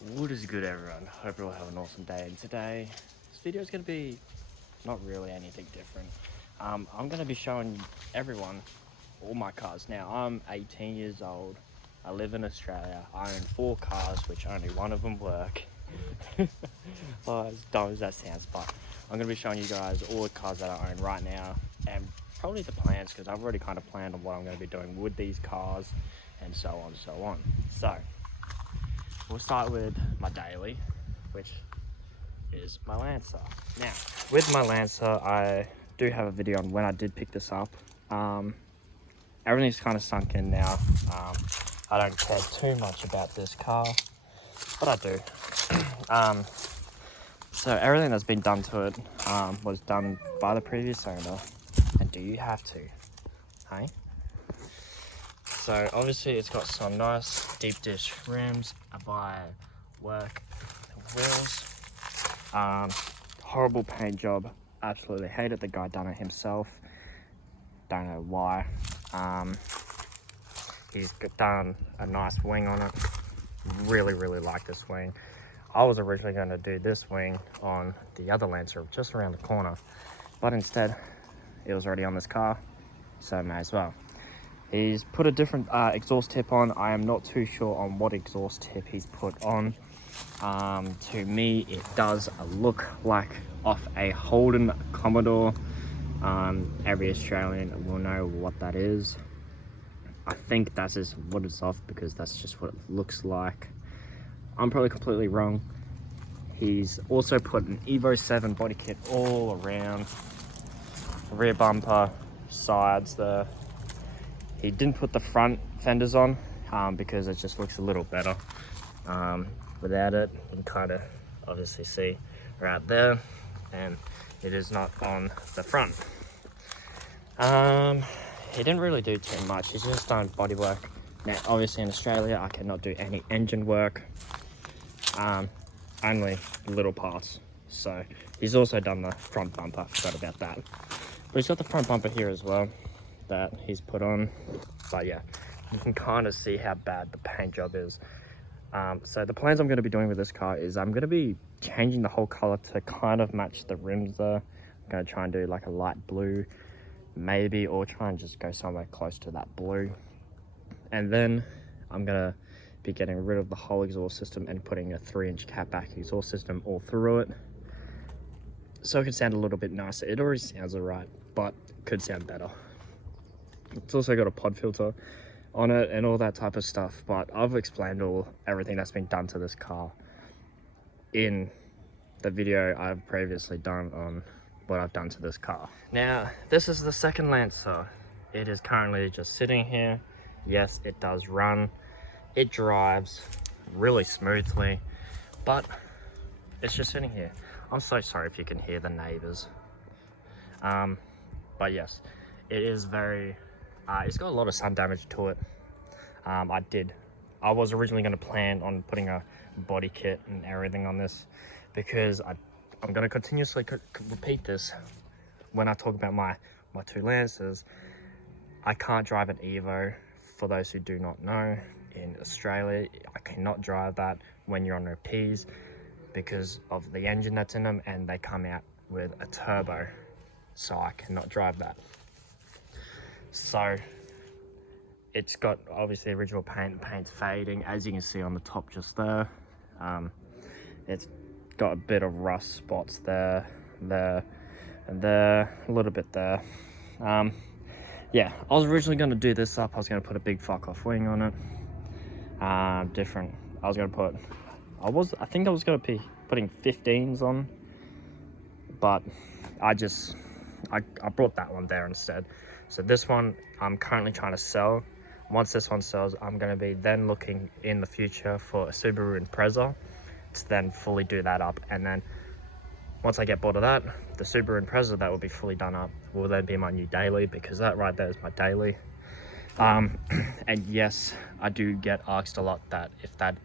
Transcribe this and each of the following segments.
What is good, everyone? Hope you all have an awesome day. And today, this video is going to be not really anything different. I'm going to be showing everyone all my cars. Now, I'm 18 years old. I live in Australia. I own 4 cars, which only one of them work. Well, as dumb as that sounds, but I'm going to be showing you guys all the cars that I own right now and probably the plans, because I've already kind of planned on what I'm going to be doing with these cars and so on and so on. So we'll start with my daily, which is my Lancer. Now, with my Lancer, I do have a video on when I did pick this up. Everything's kind of sunk in now. I don't care too much about this car, but I do. So everything that's been done to it was done by the previous owner. And do you have to? Hey? So obviously it's got some nice deep dish rims by work wheels. Horrible paint job. Absolutely hated the guy done it himself. Don't know why. He's done a nice wing on it. Really like this wing. I was originally going to do this wing on the other Lancer just around the corner, but instead it was already on this car, so may as well. He's put a different exhaust tip on. I am not too sure on what exhaust tip he's put on. To me, it does look like off a Holden Commodore. Every Australian will know what that is. I think that's just what it's off, because that's just what it looks like. I'm probably completely wrong. He's also put an Evo 7 body kit all around. Rear bumper, sides there. He didn't put the front fenders on because it just looks a little better without it. You can kind of obviously see right there, and it is not on the front. He didn't really do too much. He's just done body work. Now, obviously in Australia, I cannot do any engine work. Only little parts. So he's also done the front bumper. I forgot about that. But he's got the front bumper here as well that he's put on. But yeah, you can kind of see how bad the paint job is. So the plans I'm going to be doing with this car is I'm going to be changing the whole color to kind of match the rims there. I'm going to try and do like a light blue maybe, or try and just go somewhere close to that blue. And then I'm going to be getting rid of the whole exhaust system and putting a 3-inch catback exhaust system all through it, so it can sound a little bit nicer. It already sounds alright, but it could sound better. It's also got a pod filter on it and all that type of stuff, but I've explained everything that's been done to this car in the video I've previously done on what I've done to this car. Now, this is the second Lancer. It is currently just sitting here. Yes, it does run. It drives really smoothly, but it's just sitting here. I'm so sorry if you can hear the neighbors. But yes, it is very, it's got a lot of sun damage to it. I was originally going to plan on putting a body kit and everything on this, because I'm going to continuously repeat this when I talk about my 2 Lancers. I can't drive an Evo. For those who do not know, in Australia, I cannot drive that when you're on their Ps because of the engine that's in them, and they come out with a turbo, so I cannot drive that. So it's got obviously original paint. The paint's fading, as you can see on the top just there. It's got a bit of rust spots there, and there, a little bit there. Yeah, I was originally going to do this up. I was going to put a big fuck off wing on it. I was going to put, I think I was going to be putting 15s on, but I brought that one there instead. So this one I'm currently trying to sell. Once this one sells, I'm going to be then looking in the future for a Subaru Impreza to then fully do that up. And then once I get bored of that, the Subaru Impreza that will be fully done up will then be my new daily, because that right there is my daily. And yes, I do get asked a lot that if that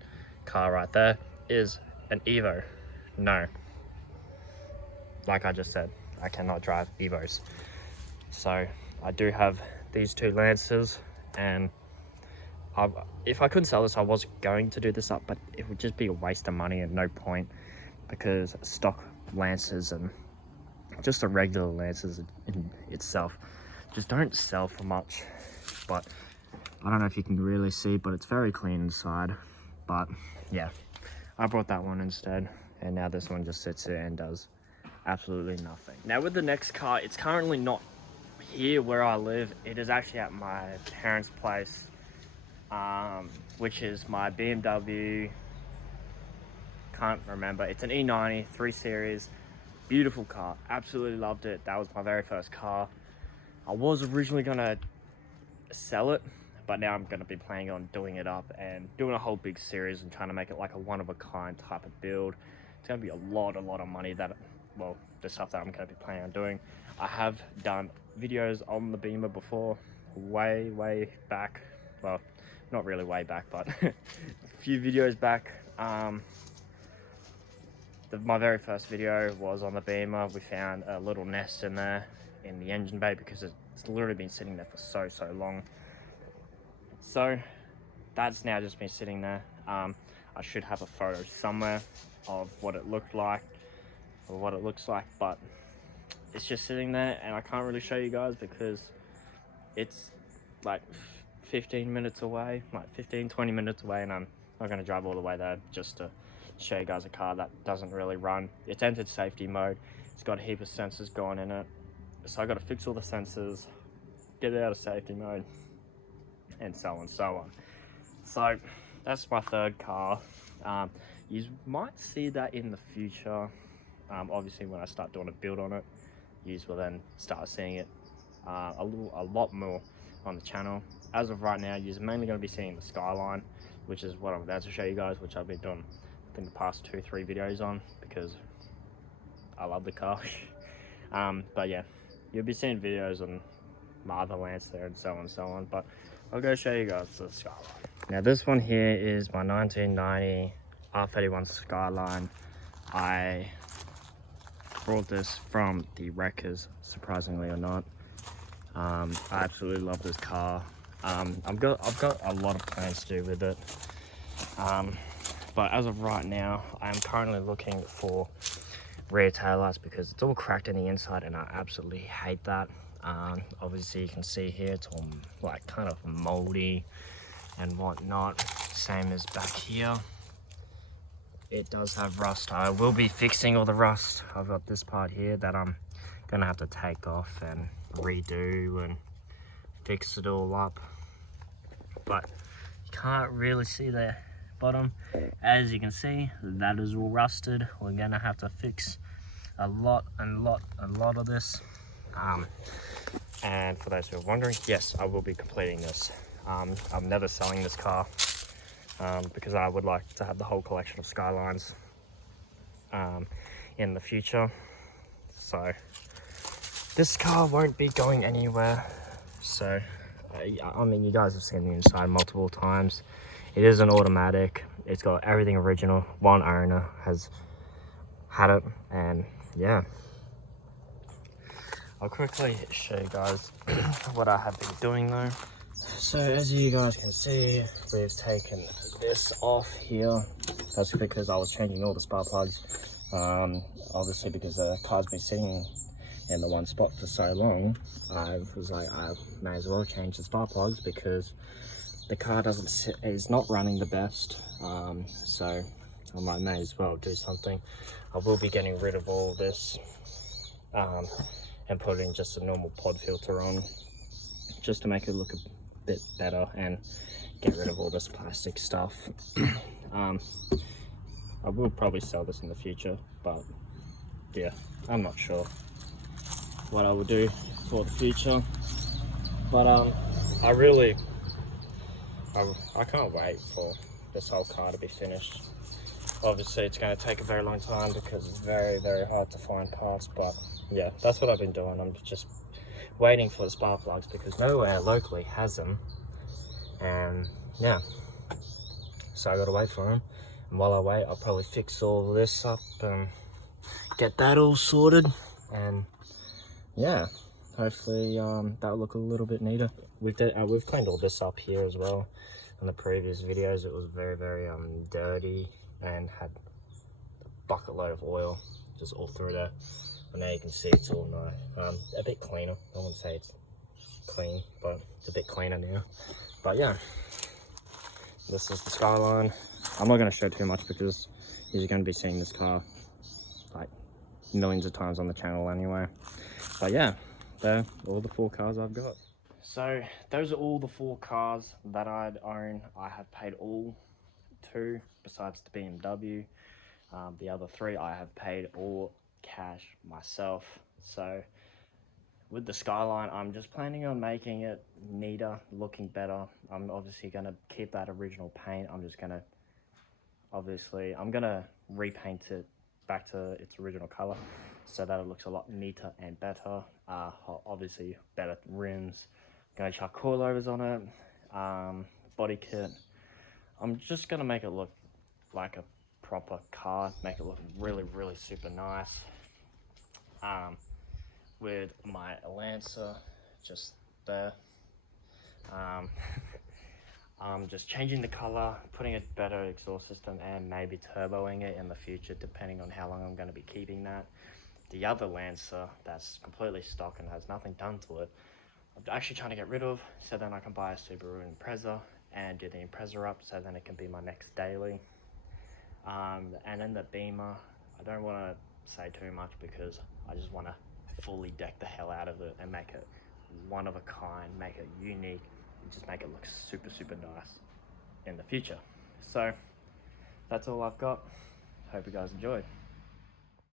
car right there is an Evo. No. Like I just said, I cannot drive Evos. So I do have these 2 Lancers, and if I couldn't sell this, I was going to do this up, but it would just be a waste of money and no point, because stock Lancers and just the regular Lancers in itself just don't sell for much. But I don't know if you can really see, but it's very clean inside. But yeah, I brought that one instead, and now this one just sits there and does absolutely nothing. Now with the next car, it's currently not here where I live. It is actually at my parents' place, which is my BMW, can't remember, it's an E90 3 Series, beautiful car, absolutely loved it. That was my very first car. I was originally gonna sell it, but now I'm gonna be planning on doing it up and doing a whole big series and trying to make it like a one-of-a-kind type of build. It's gonna be a lot of money, that, well, the stuff that I'm gonna be planning on doing. I have done videos on the Beamer before, way back. Well, not really way back, but a few videos back. My very first video was on the Beamer. We found a little nest in there in the engine bay because it's literally been sitting there for so long. So that's now just been sitting there. I should have a photo somewhere of what it looked like or what it looks like, but it's just sitting there and I can't really show you guys because it's like 15 minutes away, like 15-20 minutes away, and I'm not going to drive all the way there just to show you guys a car that doesn't really run. It's entered safety mode. It's got a heap of sensors going in it, so I got to fix all the sensors, get it out of safety mode, and so on. So that's my third car. You might see that in the future. Obviously when I start doing a build on it, you will then start seeing it a lot more on the channel. As of right now, you're mainly going to be seeing the Skyline, which is what I'm about to show you guys, which I've been doing I think the past 2-3 videos on because I love the car. But yeah, you'll be seeing videos on my other Lancer and so on, but I'll go show you guys the Skyline. Now this one here is my 1990 R31 Skyline. I brought this from the Wreckers, surprisingly or not. I absolutely love this car. I've got a lot of plans to do with it. But as of right now, I am currently looking for rear taillights because it's all cracked in the inside and I absolutely hate that. Obviously you can see here it's all like kind of moldy and whatnot. Same as back here. It does have rust. I will be fixing all the rust. I've got this part here that I'm gonna have to take off and redo and fix it all up. But you can't really see the bottom. As you can see, that is all rusted. We're gonna have to fix a lot of this. And for those who are wondering, yes, I will be completing this. I'm never selling this car because I would like to have the whole collection of Skylines in the future. So this car won't be going anywhere. So I mean, you guys have seen the inside multiple times. It is an automatic. It's got everything original. One owner has had it, and yeah. I'll quickly show you guys what I have been doing though. So as you guys can see, we've taken this off here. That's because I was changing all the spark plugs. Obviously because the car's been sitting in the one spot for so long, I was like, I may as well change the spark plugs because the car is not running the best. So I may as well do something. I will be getting rid of all this and putting just a normal pod filter on just to make it look a bit better and get rid of all this plastic stuff. I will probably sell this in the future, but yeah, I'm not sure what I will do for the future. But I can't wait for this whole car to be finished. Obviously it's going to take a very long time because it's very hard to find parts, but yeah, that's what I've been doing. I'm just waiting for the spark plugs because nowhere locally has them, and yeah, so I gotta wait for them. And while I wait, I'll probably fix all this up and get that all sorted, and yeah, hopefully that'll look a little bit neater. We've cleaned all this up here as well. in the previous videos it was very dirty and had a bucket load of oil just all through there. But now you can see it's all nice, a bit cleaner. I wouldn't say it's clean, but it's a bit cleaner now. But yeah, this is the Skyline. I'm not going to show too much because you're going to be seeing this car like millions of times on the channel anyway. But yeah, they're all the 4 cars I've got. So those are all the 4 cars that I'd own. I have paid all 2 besides the BMW. The other 3 I have paid all cash myself. So with the Skyline, I'm just planning on making it neater, looking better. I'm obviously going to keep that original paint. I'm gonna repaint it back to its original color so that it looks a lot neater and better. Obviously better rims. Gonna chuck coilovers on it, body kit. I'm just gonna make it look like a proper car, make it look really super nice. With my Lancer just there. I'm just changing the color, putting a better exhaust system, and maybe turboing it in the future depending on how long I'm going to be keeping that. The other Lancer that's completely stock and has nothing done to it, I'm actually trying to get rid of so then I can buy a Subaru Impreza and do the Impreza up so then it can be my next daily. And then the Beamer, I don't want to say too much because I just want to fully deck the hell out of it and make it one of a kind, make it unique, and just make it look super nice in the future. So that's all I've got. Hope you guys enjoyed.